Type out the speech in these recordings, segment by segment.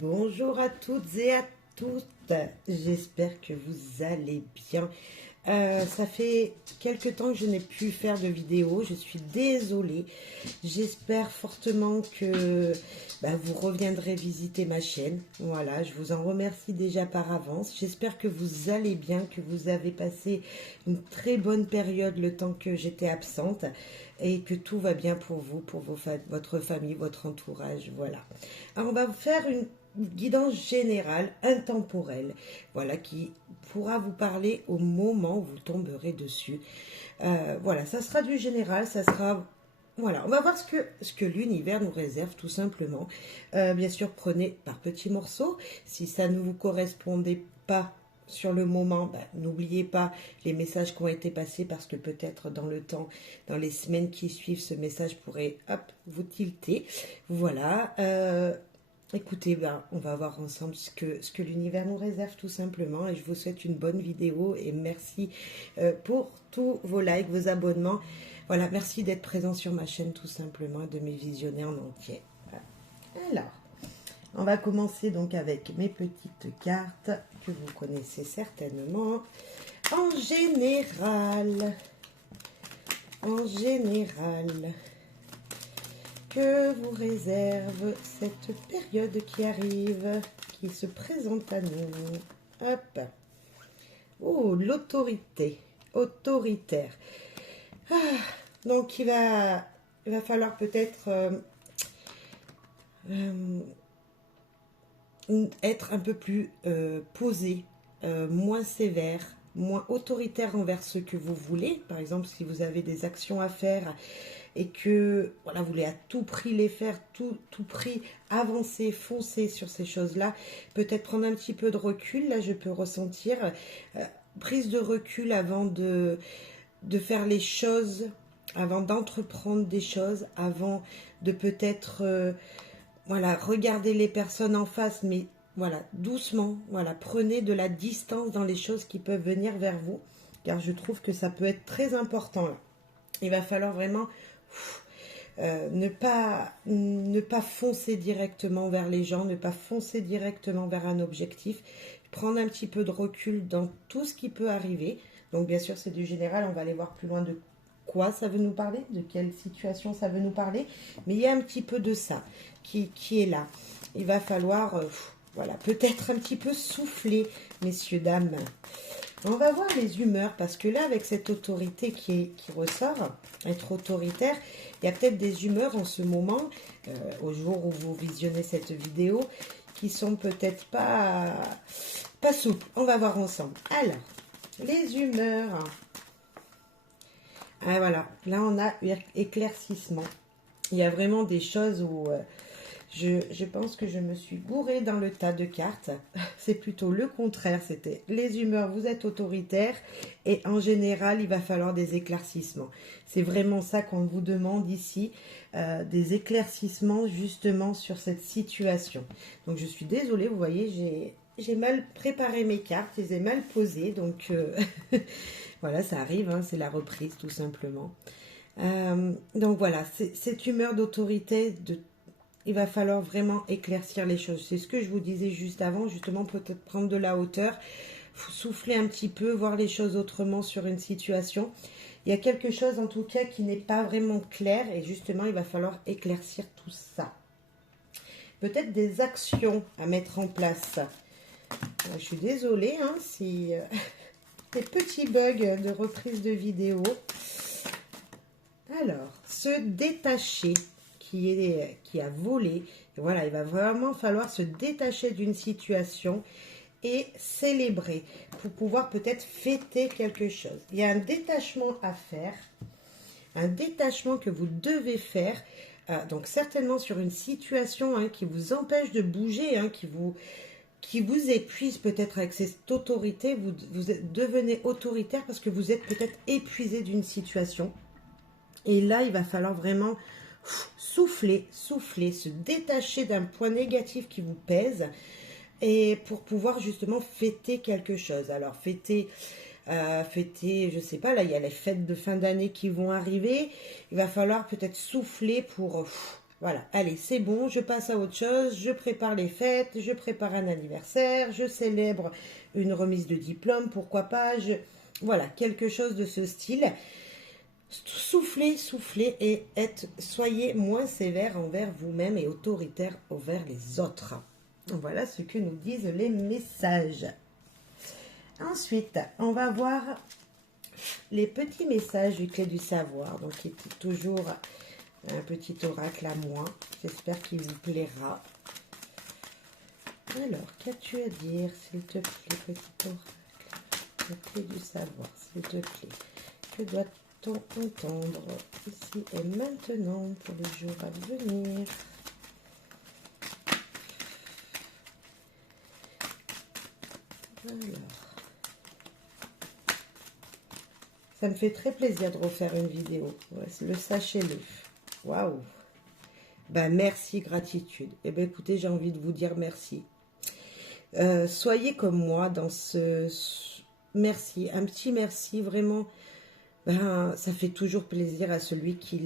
Bonjour à toutes et à tous, j'espère que vous allez bien. Ça fait quelque temps que je n'ai pu faire de vidéo, je suis désolée. J'espère fortement que vous reviendrez visiter ma chaîne. Voilà, je vous en remercie déjà par avance. J'espère que vous allez bien, que vous avez passé une très bonne période le temps que j'étais absente et que tout va bien pour vous, pour votre famille, votre entourage. Voilà. Alors, on va faire une guidance générale, intemporelle, voilà, qui pourra vous parler au moment où vous tomberez dessus. Voilà, ça sera du général, ça sera... Voilà, on va voir ce que l'univers nous réserve tout simplement. Bien sûr, prenez par petits morceaux. Si ça ne vous correspondait pas sur le moment, n'oubliez pas les messages qui ont été passés parce que peut-être dans le temps, dans les semaines qui suivent, ce message pourrait, hop, vous tilter. Voilà. Écoutez, on va voir ensemble ce que l'univers nous réserve tout simplement. Et je vous souhaite une bonne vidéo et merci pour tous vos likes, vos abonnements. Voilà, merci d'être présent sur ma chaîne tout simplement et de me visionner en entier. Alors, on va commencer donc avec mes petites cartes que vous connaissez certainement. En général, que vous réserve cette période qui arrive, qui se présente à nous. Hop. Oh, l'autorité. Autoritaire. Ah, donc, il va falloir peut-être être un peu plus posé, moins sévère, moins autoritaire envers ce que vous voulez. Par exemple, si vous avez des actions à faire et que voilà, vous voulez à tout prix les faire, tout prix avancer, foncer sur ces choses-là, peut-être prendre un petit peu de recul. Là, je peux ressentir prise de recul avant de faire les choses, avant d'entreprendre des choses, avant de peut-être voilà, regarder les personnes en face, mais voilà, doucement, voilà, prenez de la distance dans les choses qui peuvent venir vers vous, car je trouve que ça peut être très important là. Il va falloir vraiment ne pas foncer directement vers les gens, ne pas foncer directement vers un objectif, prendre un petit peu de recul dans tout ce qui peut arriver. Donc bien sûr c'est du général, on va aller voir plus loin de quoi ça veut nous parler, de quelle situation ça veut nous parler, mais il y a un petit peu de ça qui est là. Il va falloir voilà, peut-être un petit peu souffler, messieurs, dames. On va voir les humeurs, parce que là, avec cette autorité qui ressort, être autoritaire, il y a peut-être des humeurs en ce moment, au jour où vous visionnez cette vidéo, qui sont peut-être pas souples. On va voir ensemble. Alors, les humeurs. Ah, voilà, là on a éclaircissement. Il y a vraiment des choses où je pense que je me suis bourrée dans le tas de cartes. C'est plutôt le contraire. C'était les humeurs, vous êtes autoritaire. Et en général, il va falloir des éclaircissements. C'est vraiment ça qu'on vous demande ici. Des éclaircissements justement sur cette situation. Donc je suis désolée, vous voyez, j'ai mal préparé mes cartes. Je les ai mal posées. Donc voilà, ça arrive. Hein, c'est la reprise tout simplement. Donc voilà, cette humeur d'autorité, il va falloir vraiment éclaircir les choses. C'est ce que je vous disais juste avant, justement peut-être prendre de la hauteur, souffler un petit peu, voir les choses autrement sur une situation. Il y a quelque chose en tout cas qui n'est pas vraiment clair et justement il va falloir éclaircir tout ça. Peut-être des actions à mettre en place. Je suis désolée hein, si des petits bugs de reprise de vidéo. Alors, se détacher qui a volé. Et voilà, il va vraiment falloir se détacher d'une situation et célébrer pour pouvoir peut-être fêter quelque chose. Il y a un détachement à faire, un détachement que vous devez faire, donc certainement sur une situation hein, qui vous empêche de bouger, hein, qui vous épuise peut-être avec cette autorité, vous devenez autoritaire parce que vous êtes peut-être épuisé d'une situation. Et là, il va falloir vraiment souffler, se détacher d'un point négatif qui vous pèse et pour pouvoir justement fêter quelque chose. Alors fêter, je sais pas, là il y a les fêtes de fin d'année qui vont arriver. Il va falloir peut-être souffler pour Voilà, allez, c'est bon, je passe à autre chose, je prépare les fêtes, je prépare un anniversaire, je célèbre une remise de diplôme, pourquoi pas, voilà, quelque chose de ce style. Soufflez, soufflez et soyez moins sévère envers vous-même et autoritaire envers les autres. Voilà ce que nous disent les messages. Ensuite, on va voir les petits messages du Clé du Savoir. Donc, qui est toujours un petit oracle à moi. J'espère qu'il vous plaira. Alors, qu'as-tu à dire, s'il te plaît, petit oracle? Le Clé du Savoir, s'il te plaît. Que doit-on entendre ici et maintenant pour le jour à venir? Alors, ça me fait très plaisir de refaire une vidéo. Ouais, le sachez-le. Waouh! Ben, merci, gratitude. Eh bien, écoutez, j'ai envie de vous dire merci. Soyez comme moi dans ce merci, un petit merci, vraiment. Ben, ça fait toujours plaisir à celui qui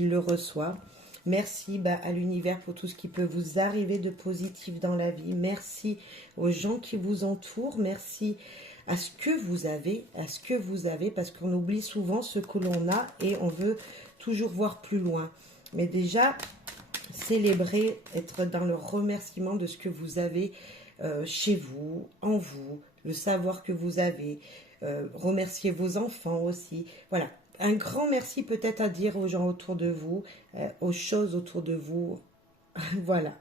le reçoit. Merci à l'univers pour tout ce qui peut vous arriver de positif dans la vie. Merci aux gens qui vous entourent. Merci à ce que vous avez, parce qu'on oublie souvent ce que l'on a et on veut toujours voir plus loin. Mais déjà, célébrer, être dans le remerciement de ce que vous avez chez vous, en vous, le savoir que vous avez, remercier vos enfants aussi. Voilà, un grand merci peut-être à dire aux gens autour de vous, aux choses autour de vous. Voilà.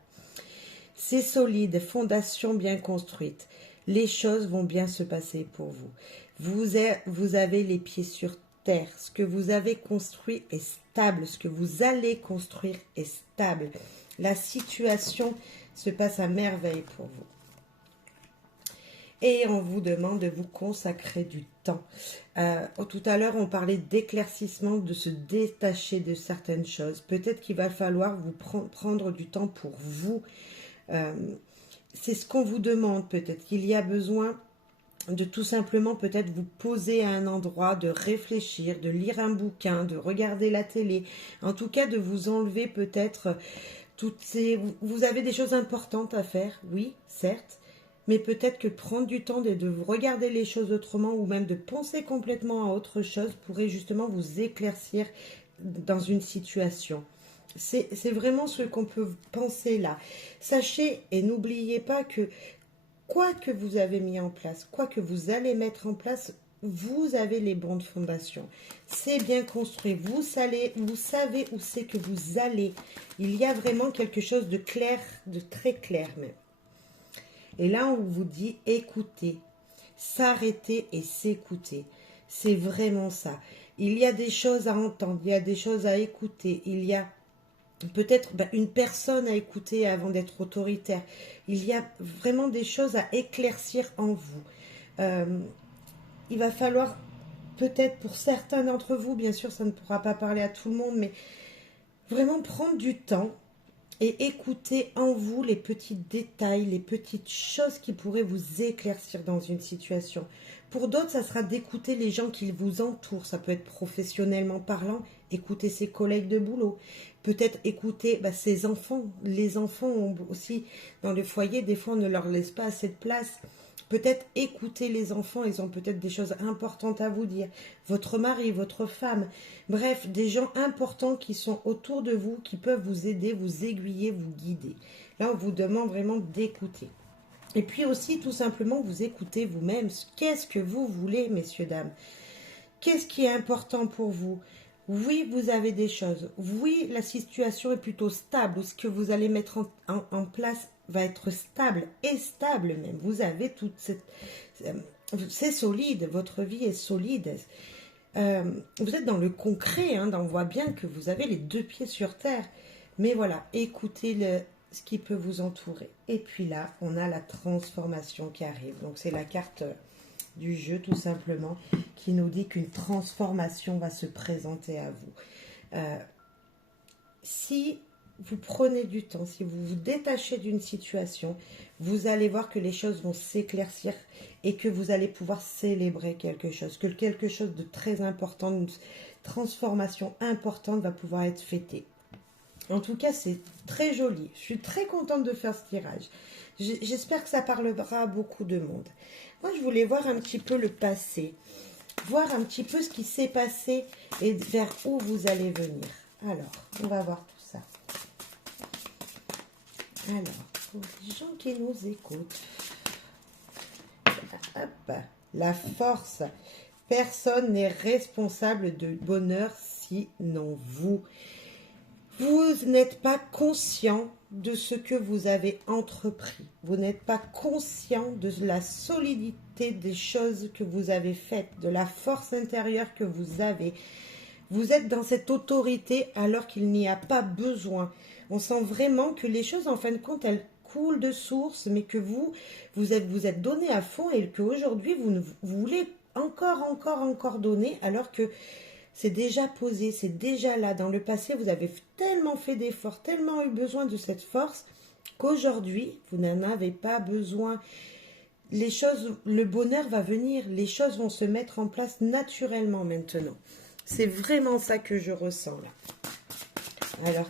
C'est solide, fondation bien construite. Les choses vont bien se passer pour vous. Vous avez les pieds sur terre. Ce que vous avez construit est stable. Ce que vous allez construire est stable. La situation se passe à merveille pour vous. Et on vous demande de vous consacrer du temps. Tout à l'heure, on parlait d'éclaircissement, de se détacher de certaines choses. Peut-être qu'il va falloir vous prendre du temps pour vous. C'est ce qu'on vous demande peut-être. Qu'il y a besoin de tout simplement peut-être vous poser à un endroit, de réfléchir, de lire un bouquin, de regarder la télé. En tout cas, de vous enlever peut-être toutes ces... Vous avez des choses importantes à faire, oui, certes. Mais peut-être que prendre du temps de regarder les choses autrement ou même de penser complètement à autre chose pourrait justement vous éclaircir dans une situation. C'est vraiment ce qu'on peut penser là. Sachez et n'oubliez pas que quoi que vous avez mis en place, quoi que vous allez mettre en place, vous avez les bonnes fondations. C'est bien construit. Vous savez où c'est que vous allez. Il y a vraiment quelque chose de clair, de très clair même. Et là, on vous dit écoutez, s'arrêter et s'écouter. C'est vraiment ça. Il y a des choses à entendre, il y a des choses à écouter, il y a peut-être une personne à écouter avant d'être autoritaire. Il y a vraiment des choses à éclaircir en vous. Il va falloir peut-être pour certains d'entre vous, bien sûr ça ne pourra pas parler à tout le monde, mais vraiment prendre du temps et écoutez en vous les petits détails, les petites choses qui pourraient vous éclaircir dans une situation. Pour d'autres, ça sera d'écouter les gens qui vous entourent. Ça peut être professionnellement parlant, écouter ses collègues de boulot. Peut-être écouter ses enfants. Les enfants ont aussi, dans le foyer, des fois on ne leur laisse pas assez de place. Peut-être écouter les enfants, ils ont peut-être des choses importantes à vous dire. Votre mari, votre femme, bref, des gens importants qui sont autour de vous, qui peuvent vous aider, vous aiguiller, vous guider. Là, on vous demande vraiment d'écouter. Et puis aussi, tout simplement, vous écoutez vous-même. Qu'est-ce que vous voulez, messieurs, dames? Qu'est-ce qui est important pour vous? Oui, vous avez des choses. Oui, la situation est plutôt stable. Ce que vous allez mettre en place va être stable et stable même. Vous avez toute cette... c'est solide, votre vie est solide. Vous êtes dans le concret, on voit bien que vous avez les deux pieds sur terre. Mais voilà, écoutez ce qui peut vous entourer. Et puis là, on a la transformation qui arrive. Donc c'est la carte du jeu tout simplement qui nous dit qu'une transformation va se présenter à vous. Si vous prenez du temps, si vous vous détachez d'une situation, vous allez voir que les choses vont s'éclaircir et que vous allez pouvoir célébrer quelque chose, que quelque chose de très important, une transformation importante va pouvoir être fêtée. En tout cas, c'est très joli. Je suis très contente de faire ce tirage. J'espère que ça parlera à beaucoup de monde. Moi, je voulais voir un petit peu le passé. Voir un petit peu ce qui s'est passé et vers où vous allez venir. Alors, on va voir tout ça. Alors, pour les gens qui nous écoutent. Hop, la force. Personne n'est responsable de bonheur sinon vous. Vous n'êtes pas conscient de ce que vous avez entrepris. Vous n'êtes pas conscient de la solidité des choses que vous avez faites, de la force intérieure que vous avez. Vous êtes dans cette autorité alors qu'il n'y a pas besoin. On sent vraiment que les choses, en fin de compte, elles coulent de source, mais que vous êtes donné à fond et qu'aujourd'hui, vous voulez encore donner alors que c'est déjà posé, c'est déjà là. Dans le passé, vous avez tellement fait d'efforts, tellement eu besoin de cette force qu'aujourd'hui, vous n'en avez pas besoin. Les choses, le bonheur va venir, les choses vont se mettre en place naturellement maintenant. C'est vraiment ça que je ressens là. Alors,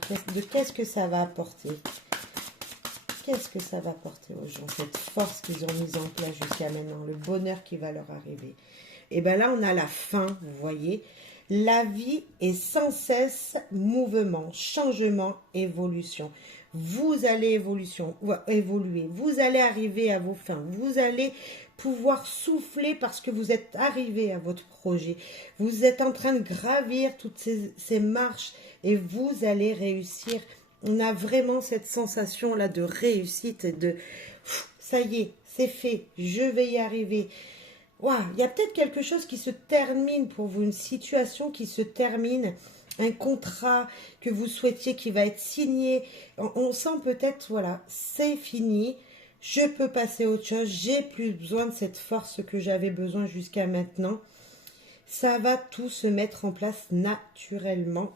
qu'est-ce que ça va apporter? Qu'est-ce que ça va apporter aux gens? Cette force qu'ils ont mise en place jusqu'à maintenant, le bonheur qui va leur arriver. Et bien là, on a la fin, vous voyez. La vie est sans cesse mouvement, changement, évolution. Vous allez évoluer, vous allez arriver à vos fins, vous allez pouvoir souffler parce que vous êtes arrivé à votre projet. Vous êtes en train de gravir toutes ces marches et vous allez réussir. On a vraiment cette sensation-là de réussite et de ça y est, c'est fait, je vais y arriver. Waouh, il y a peut-être quelque chose qui se termine pour vous, une situation qui se termine, un contrat que vous souhaitiez qui va être signé. On sent peut-être, voilà, c'est fini, je peux passer à autre chose, j'ai plus besoin de cette force que j'avais besoin jusqu'à maintenant. Ça va tout se mettre en place naturellement,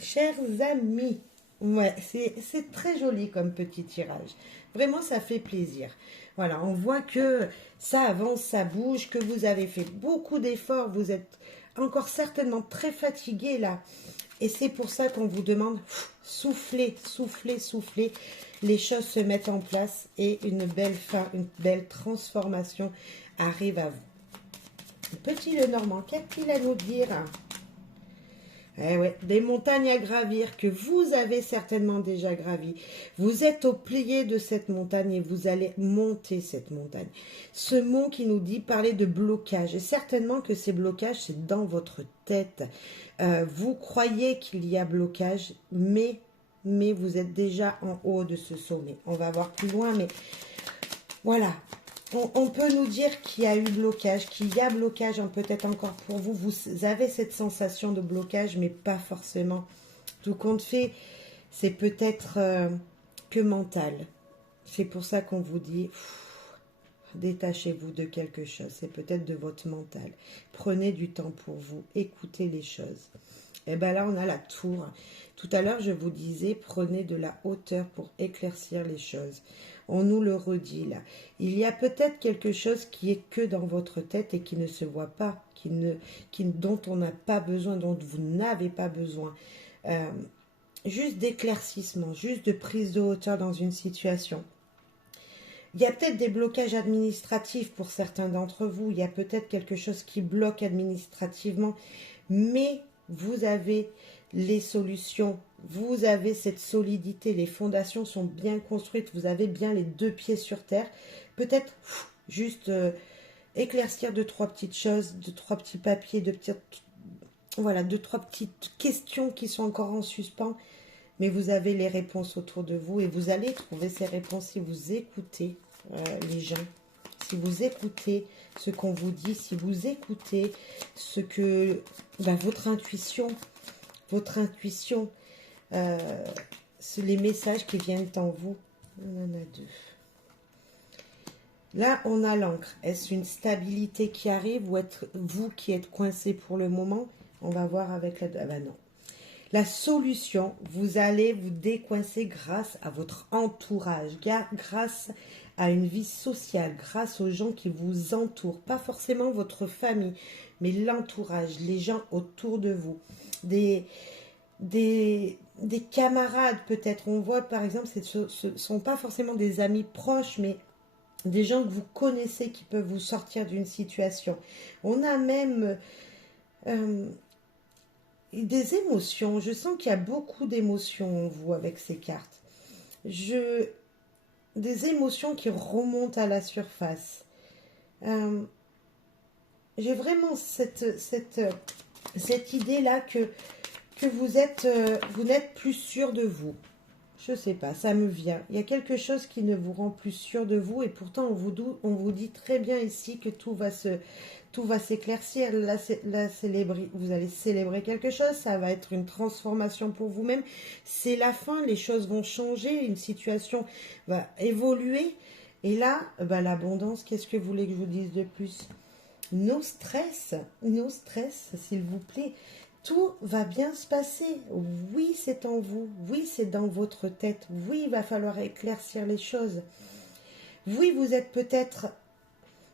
chers amis. Ouais, c'est très joli comme petit tirage. Vraiment, ça fait plaisir. Voilà, on voit que ça avance, ça bouge, que vous avez fait beaucoup d'efforts. Vous êtes encore certainement très fatigué là. Et c'est pour ça qu'on vous demande soufflez, soufflez, soufflez. Les choses se mettent en place et une belle fin, une belle transformation arrive à vous. Petit Lenormand, qu'a-t-il à nous dire ? Eh ouais, des montagnes à gravir que vous avez certainement déjà gravi. Vous êtes au plié de cette montagne et vous allez monter cette montagne. Ce mot qui nous dit parler de blocage. Et certainement que ces blocages, c'est dans votre tête. Vous croyez qu'il y a blocage, mais vous êtes déjà en haut de ce sommet. On va voir plus loin, mais voilà. On peut nous dire qu'il y a eu blocage, qu'il y a blocage peut-être encore pour vous. Vous avez cette sensation de blocage, mais pas forcément. Tout compte fait, c'est peut-être que mental. C'est pour ça qu'on vous dit, détachez-vous de quelque chose. C'est peut-être de votre mental. Prenez du temps pour vous. Écoutez les choses. Et bien là, on a la tour. Tout à l'heure, je vous disais, prenez de la hauteur pour éclaircir les choses. On nous le redit là. Il y a peut-être quelque chose qui est que dans votre tête et qui ne se voit pas, dont on n'a pas besoin, dont vous n'avez pas besoin. Juste d'éclaircissement, juste de prise de hauteur dans une situation. Il y a peut-être des blocages administratifs pour certains d'entre vous. Il y a peut-être quelque chose qui bloque administrativement, mais vous avez les solutions, vous avez cette solidité, les fondations sont bien construites, vous avez bien les deux pieds sur terre. Peut-être juste éclaircir deux, trois petites choses, deux, trois petits papiers, voilà, deux, trois petites questions qui sont encore en suspens, mais vous avez les réponses autour de vous et vous allez trouver ces réponses si vous écoutez les gens. Si vous écoutez ce qu'on vous dit, si vous écoutez ce que votre intuition, les messages qui viennent en vous. On en a deux. Là, on a l'encre. Est-ce une stabilité qui arrive ou être vous qui êtes coincé pour le moment? On va voir avec la... Ah ben non. La solution, vous allez vous décoincer grâce à votre entourage, grâce à une vie sociale, grâce aux gens qui vous entourent. Pas forcément votre famille, mais l'entourage, les gens autour de vous. des camarades peut-être. On voit par exemple, ce ne sont pas forcément des amis proches, mais des gens que vous connaissez qui peuvent vous sortir d'une situation. On a même des émotions. Je sens qu'il y a beaucoup d'émotions en vous avec ces cartes. Des émotions qui remontent à la surface. J'ai vraiment cette idée-là que vous n'êtes plus sûr de vous. Je sais pas, ça me vient. Il y a quelque chose qui ne vous rend plus sûr de vous et pourtant on vous dit très bien ici que tout va s'éclaircir. Vous allez célébrer quelque chose, ça va être une transformation pour vous-même. C'est la fin, les choses vont changer, une situation va évoluer. Et là, l'abondance, qu'est-ce que vous voulez que je vous dise de plus? No stress, s'il vous plaît. Tout va bien se passer. Oui, c'est en vous. Oui, c'est dans votre tête. Oui, il va falloir éclaircir les choses. Oui, vous êtes peut-être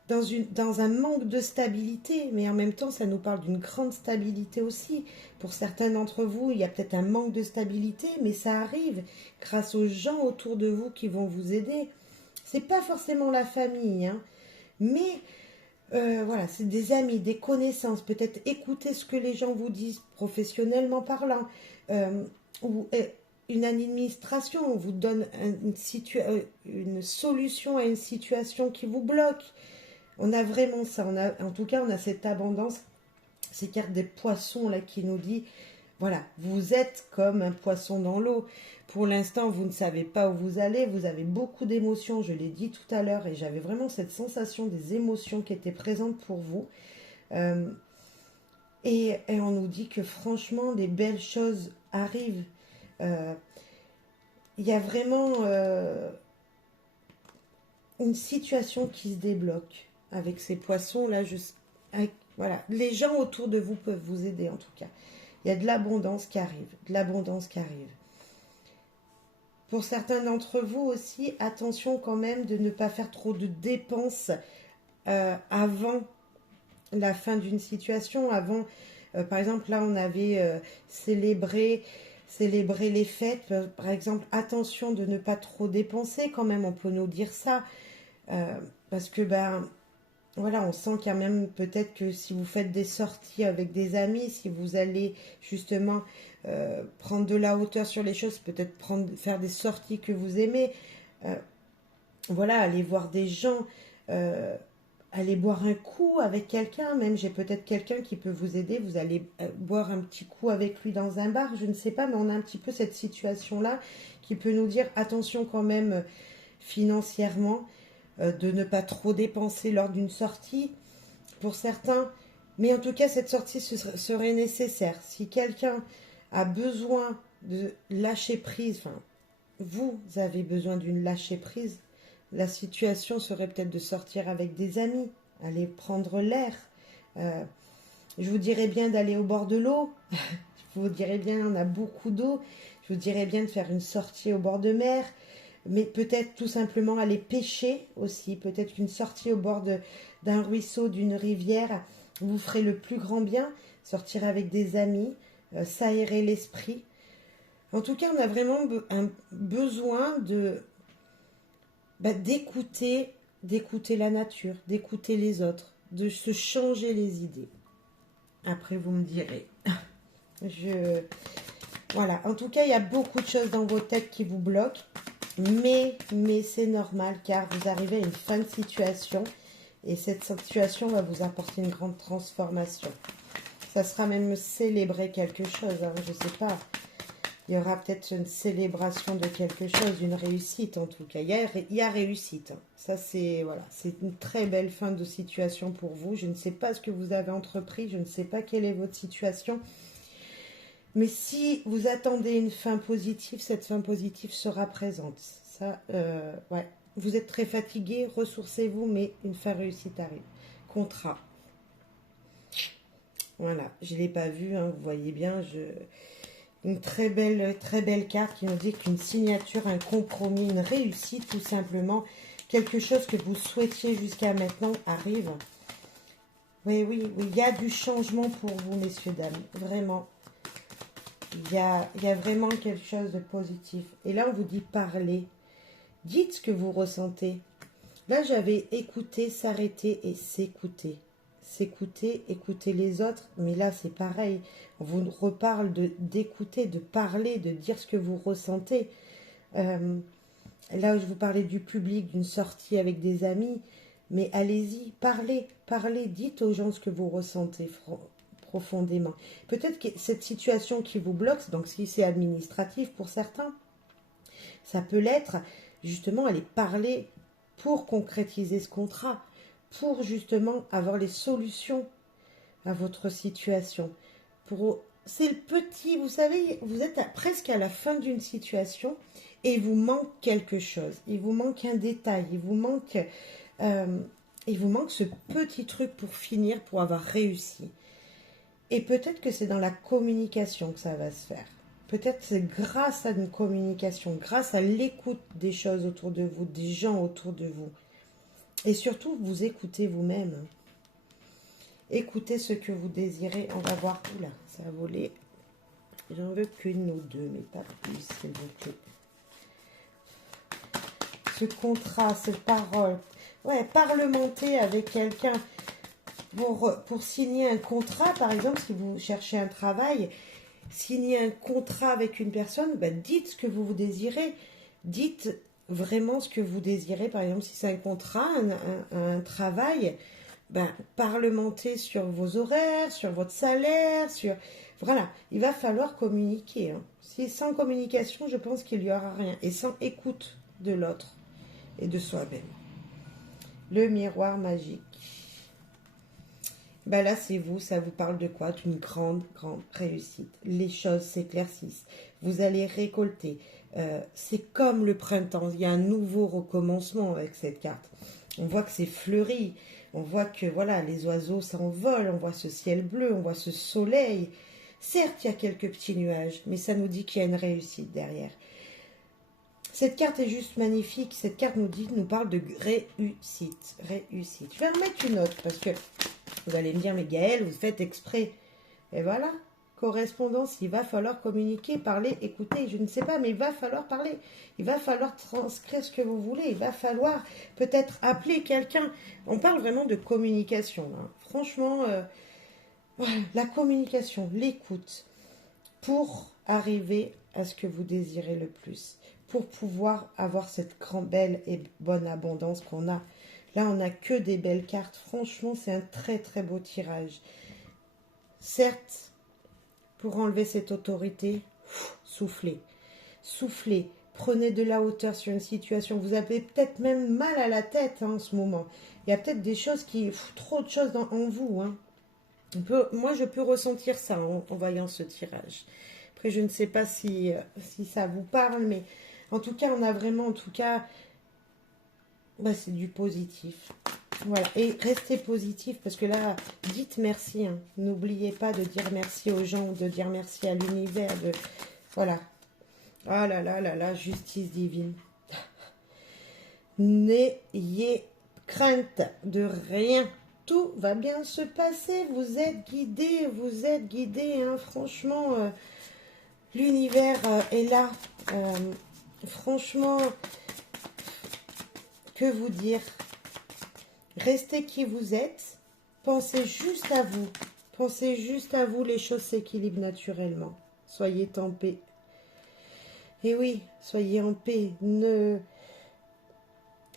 dans un manque de stabilité, mais en même temps, ça nous parle d'une grande stabilité aussi. Pour certains d'entre vous, il y a peut-être un manque de stabilité, mais ça arrive grâce aux gens autour de vous qui vont vous aider. C'est pas forcément la famille, hein, mais voilà, c'est des amis, des connaissances. Peut-être écouter ce que les gens vous disent professionnellement parlant, ou une administration, on vous donne une solution à une situation qui vous bloque. On a vraiment ça. En tout cas, on a cette abondance, ces cartes des poissons là qui nous dit, voilà, vous êtes comme un poisson dans l'eau. Pour l'instant, vous ne savez pas où vous allez, vous avez beaucoup d'émotions, je l'ai dit tout à l'heure, et j'avais vraiment cette sensation des émotions qui étaient présentes pour vous. Et on nous dit que franchement, des belles choses arrivent. Il y a vraiment une situation qui se débloque avec ces poissons-là. Voilà, les gens autour de vous peuvent vous aider en tout cas. Il y a de l'abondance qui arrive, Pour certains d'entre vous aussi, attention quand même de ne pas faire trop de dépenses avant la fin d'une situation. Avant, par exemple, là, on avait célébré les fêtes. Par exemple, attention de ne pas trop dépenser quand même, on peut nous dire ça. Parce que, voilà, on sent quand même peut-être que si vous faites des sorties avec des amis, si vous allez justement prendre de la hauteur sur les choses, peut-être faire des sorties que vous aimez, voilà, aller voir des gens, aller boire un coup avec quelqu'un, même j'ai peut-être quelqu'un qui peut vous aider, vous allez boire un petit coup avec lui dans un bar, je ne sais pas, mais on a un petit peu cette situation-là qui peut nous dire attention quand même financièrement, de ne pas trop dépenser lors d'une sortie pour certains, mais en tout cas cette sortie serait nécessaire. Si quelqu'un a besoin de lâcher prise, enfin vous avez besoin d'une lâcher prise, la situation serait peut-être de sortir avec des amis, aller prendre l'air. Je vous dirais bien d'aller au bord de l'eau, je vous dirais bien on a beaucoup d'eau, je vous dirais bien de faire une sortie au bord de mer, mais peut-être tout simplement aller pêcher aussi, peut-être une sortie au bord d'un ruisseau, d'une rivière, vous ferez le plus grand bien, sortir avec des amis, s'aérer l'esprit. En tout cas, on a vraiment un besoin d'écouter la nature, d'écouter les autres, de se changer les idées. Après, vous me direz. Voilà, en tout cas, il y a beaucoup de choses dans vos têtes qui vous bloquent. Mais c'est normal car vous arrivez à une fin de situation et cette situation va vous apporter une grande transformation. Ça sera même célébrer quelque chose, hein, je ne sais pas. Il y aura peut-être une célébration de quelque chose, une réussite en tout cas. Il y a réussite. Hein. Ça c'est voilà, c'est une très belle fin de situation pour vous. Je ne sais pas ce que vous avez entrepris, je ne sais pas quelle est votre situation. Mais si vous attendez une fin positive, cette fin positive sera présente. Ça, ouais. Vous êtes très fatigué, ressourcez-vous, mais une fin réussite arrive. Contrat. Voilà, je ne l'ai pas vu, hein, vous voyez bien. Une très belle carte qui nous dit qu'une signature, un compromis, une réussite, tout simplement. Quelque chose que vous souhaitiez jusqu'à maintenant arrive. Oui, il y a du changement pour vous, messieurs, dames. Vraiment. il y a vraiment quelque chose de positif. Et là, on vous dit parler. Dites ce que vous ressentez. Là, j'avais écouter, s'arrêter et s'écouter. S'écouter, écouter les autres. Mais là, c'est pareil. On vous reparle d'écouter, de parler, de dire ce que vous ressentez. Là où je vous parlais du public, d'une sortie avec des amis. Mais allez-y, parlez, parlez. Dites aux gens ce que vous ressentez profondément. Peut-être que cette situation qui vous bloque, donc si c'est administratif pour certains, ça peut l'être, justement, aller parler pour concrétiser ce contrat, pour justement avoir les solutions à votre situation. C'est le petit, vous savez, vous êtes presque à la fin d'une situation et il vous manque quelque chose, il vous manque un détail, il vous manque ce petit truc pour finir, pour avoir réussi. Et peut-être que c'est dans la communication que ça va se faire. Peut-être c'est grâce à une communication, grâce à l'écoute des choses autour de vous, des gens autour de vous. Et surtout, vous écoutez vous-même. Écoutez ce que vous désirez. On va voir. Oula, ça a volé. J'en veux qu'une ou deux, mais pas plus, s'il vous plaît. Ce contrat, cette parole. Ouais, parlementer avec quelqu'un. Pour signer un contrat, par exemple, si vous cherchez un travail, signer un contrat avec une personne, ben, dites ce que vous désirez. Dites vraiment ce que vous désirez. Par exemple, si c'est un contrat, un travail, ben, parlementez sur vos horaires, sur votre salaire, sur... Voilà, il va falloir communiquer. Hein. Si sans communication, je pense qu'il n'y aura rien. Et sans écoute de l'autre et de soi-même. Le miroir magique. Ben là, c'est vous, ça vous parle de quoi? D'une grande, grande réussite. Les choses s'éclaircissent. Vous allez récolter. C'est comme le printemps. Il y a un nouveau recommencement avec cette carte. On voit que c'est fleuri. On voit que voilà, les oiseaux s'envolent. On voit ce ciel bleu. On voit ce soleil. Certes, il y a quelques petits nuages, mais ça nous dit qu'il y a une réussite derrière. Cette carte est juste magnifique. Cette carte nous parle de réussite. Réussite. Je vais remettre une autre parce que vous allez me dire, mais Gaëlle, vous faites exprès. Et voilà, correspondance, il va falloir communiquer, parler, écouter. Je ne sais pas, mais il va falloir parler. Il va falloir transcrire ce que vous voulez. Il va falloir peut-être appeler quelqu'un. On parle vraiment de communication. Hein. Franchement, voilà, la communication, l'écoute, pour arriver à ce que vous désirez le plus. Pour pouvoir avoir cette grande, belle et bonne abondance qu'on a. Là, on n'a que des belles cartes. Franchement, c'est un très, très beau tirage. Certes, pour enlever cette autorité, soufflez. Soufflez. Prenez de la hauteur sur une situation. Vous avez peut-être même mal à la tête hein, en ce moment. Il y a peut-être des choses qui... trop de choses en vous. Hein. Moi, je peux ressentir ça en voyant ce tirage. Après, je ne sais pas si ça vous parle, mais en tout cas, on a vraiment... En tout cas... Bah, c'est du positif. Voilà. Et restez positif parce que là, dites merci. Hein. N'oubliez pas de dire merci aux gens, de dire merci à l'univers. Voilà. Ah là là là là, justice divine. N'ayez crainte de rien. Tout va bien se passer. Vous êtes guidés. Vous êtes guidés. Hein. Franchement, l'univers est là. Franchement... Que vous dire? Restez qui vous êtes. Pensez juste à vous. Pensez juste à vous. Les choses s'équilibrent naturellement. Soyez en paix. Et oui, soyez en paix.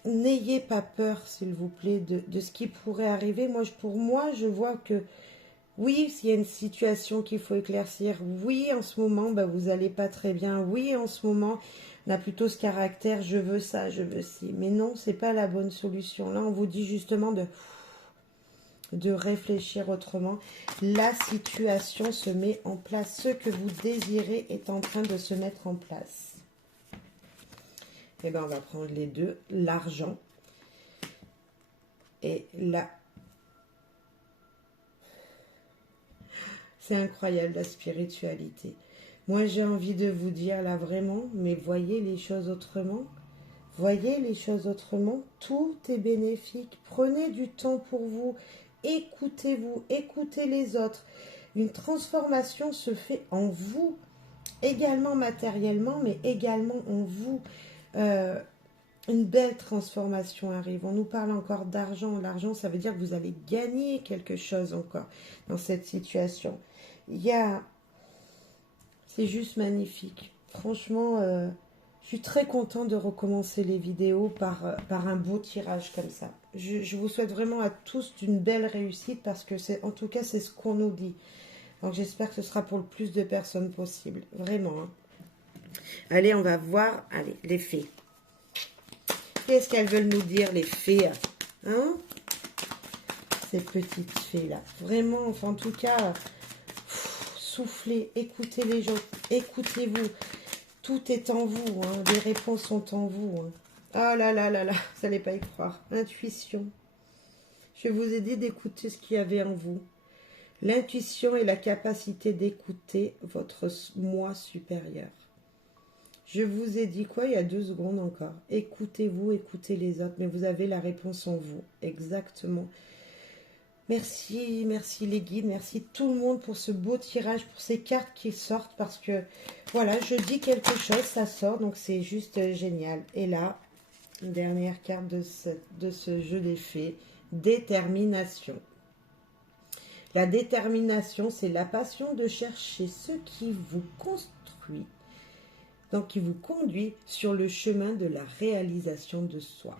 N'ayez pas peur, s'il vous plaît, de ce qui pourrait arriver. Pour moi, je vois que oui, s'il y a une situation qu'il faut éclaircir. Oui, en ce moment, bah, vous n'allez pas très bien. Oui, en ce moment... On a plutôt ce caractère, je veux ça, je veux ci. Mais non, c'est pas la bonne solution. Là, on vous dit justement de réfléchir autrement. La situation se met en place. Ce que vous désirez est en train de se mettre en place. Et bien, on va prendre les deux. L'argent et la... C'est incroyable, la spiritualité. Moi, j'ai envie de vous dire là vraiment, mais voyez les choses autrement. Voyez les choses autrement. Tout est bénéfique. Prenez du temps pour vous. Écoutez-vous. Écoutez les autres. Une transformation se fait en vous. également matériellement, mais également en vous. Une belle transformation arrive. On nous parle encore d'argent. L'argent, ça veut dire que vous allez gagner quelque chose encore dans cette situation. C'est juste magnifique. Franchement, je suis très contente de recommencer les vidéos par un beau tirage comme ça. Je vous souhaite vraiment à tous une belle réussite parce que en tout cas, c'est ce qu'on nous dit. Donc j'espère que ce sera pour le plus de personnes possible. Vraiment. Hein. Allez, on va voir. Allez, les fées. Qu'est-ce qu'elles veulent nous dire, les fées? Hein? Ces petites fées-là. Vraiment, enfin, en tout cas, soufflez, écoutez les gens, écoutez-vous. Tout est en vous, hein. Les réponses sont en vous. Hein. Ah là là là là, vous n'allez pas y croire. Intuition. Je vous ai dit d'écouter ce qu'il y avait en vous. L'intuition et la capacité d'écouter votre moi supérieur. Je vous ai dit quoi il y a 2 secondes encore? Écoutez-vous, écoutez les autres, mais vous avez la réponse en vous, exactement. Merci, merci les guides, merci tout le monde pour ce beau tirage, pour ces cartes qui sortent, parce que, voilà, je dis quelque chose, ça sort, donc c'est juste génial. Et là, une dernière carte de ce jeu des fées, détermination. La détermination, c'est la passion de chercher ce qui vous construit. Donc, qui vous conduit sur le chemin de la réalisation de soi.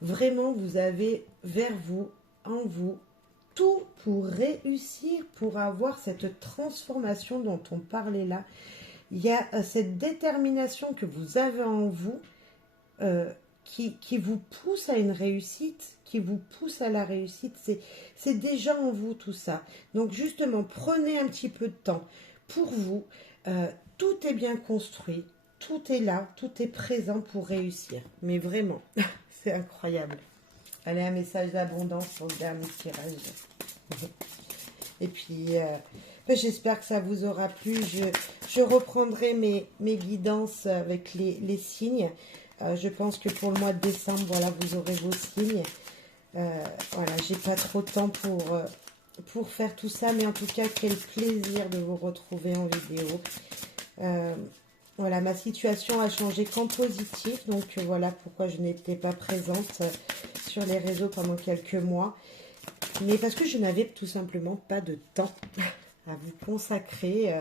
Vraiment, vous avez vers vous, en vous, tout pour réussir, pour avoir cette transformation dont on parlait là. Il y a cette détermination que vous avez en vous qui vous pousse à une réussite, qui vous pousse à la réussite. C'est déjà en vous tout ça. Donc, justement, prenez un petit peu de temps pour vous. Tout est bien construit, tout est là, tout est présent pour réussir. Mais vraiment, c'est incroyable. Allez, un message d'abondance pour le dernier tirage. Et puis, j'espère que ça vous aura plu. Je reprendrai mes guidances avec les signes. Je pense que pour le mois de décembre, voilà, vous aurez vos signes. Voilà, j'ai pas trop de temps pour faire tout ça, mais en tout cas, quel plaisir de vous retrouver en vidéo. Voilà, ma situation a changé qu'en positif, donc voilà pourquoi je n'étais pas présente sur les réseaux pendant quelques mois, mais parce que je n'avais tout simplement pas de temps à vous consacrer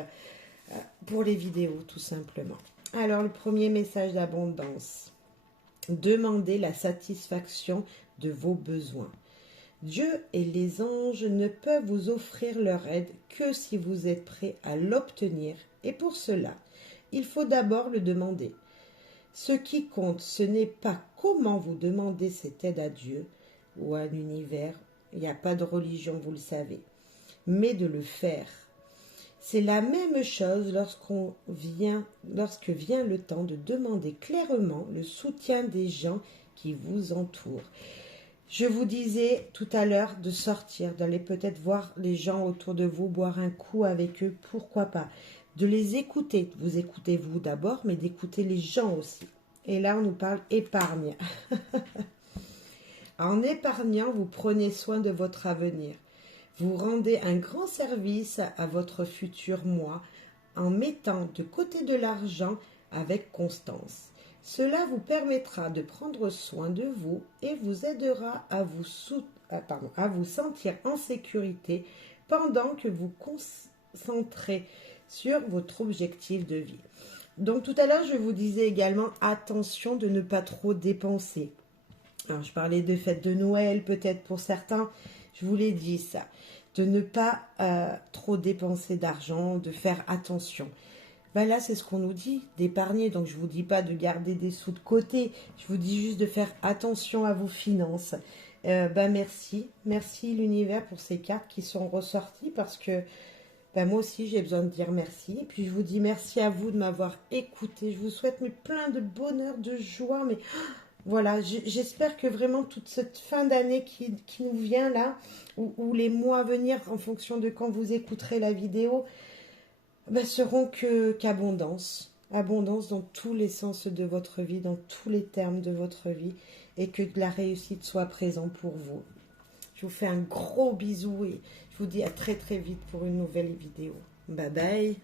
pour les vidéos, tout simplement. Alors, le premier message d'abondance. Demandez la satisfaction de vos besoins. Dieu et les anges ne peuvent vous offrir leur aide que si vous êtes prêt à l'obtenir, et pour cela, il faut d'abord le demander. Ce qui compte, ce n'est pas comment vous demandez cette aide à Dieu ou à l'univers, il n'y a pas de religion, vous le savez, mais de le faire. C'est la même chose lorsque vient le temps de demander clairement le soutien des gens qui vous entourent. Je vous disais tout à l'heure de sortir, d'aller peut-être voir les gens autour de vous, boire un coup avec eux, pourquoi pas. De les écouter, vous écoutez vous d'abord, mais d'écouter les gens aussi. Et là, on nous parle épargne. En épargnant, vous prenez soin de votre avenir. Vous rendez un grand service à votre futur moi en mettant de côté de l'argent avec constance. Cela vous permettra de prendre soin de vous et vous aidera à vous sentir en sécurité pendant que vous concentrez sur votre objectif de vie. Donc tout à l'heure, je vous disais également attention de ne pas trop dépenser. Alors je parlais de fête de Noël, peut-être pour certains, je vous l'ai dit ça. De ne pas trop dépenser d'argent, de faire attention. Ben là, c'est ce qu'on nous dit, d'épargner. Donc, je ne vous dis pas de garder des sous de côté. Je vous dis juste de faire attention à vos finances. Merci. Merci l'univers pour ces cartes qui sont ressorties parce que moi aussi, j'ai besoin de dire merci. Et puis, je vous dis merci à vous de m'avoir écouté. Je vous souhaite plein de bonheur, de joie. Mais voilà, j'espère que vraiment toute cette fin d'année qui nous vient là, ou les mois à venir en fonction de quand vous écouterez la vidéo, seront qu'abondance. Abondance dans tous les sens de votre vie, dans tous les termes de votre vie, et que la réussite soit présente pour vous. Je vous fais un gros bisou et je vous dis à très très vite pour une nouvelle vidéo. Bye bye.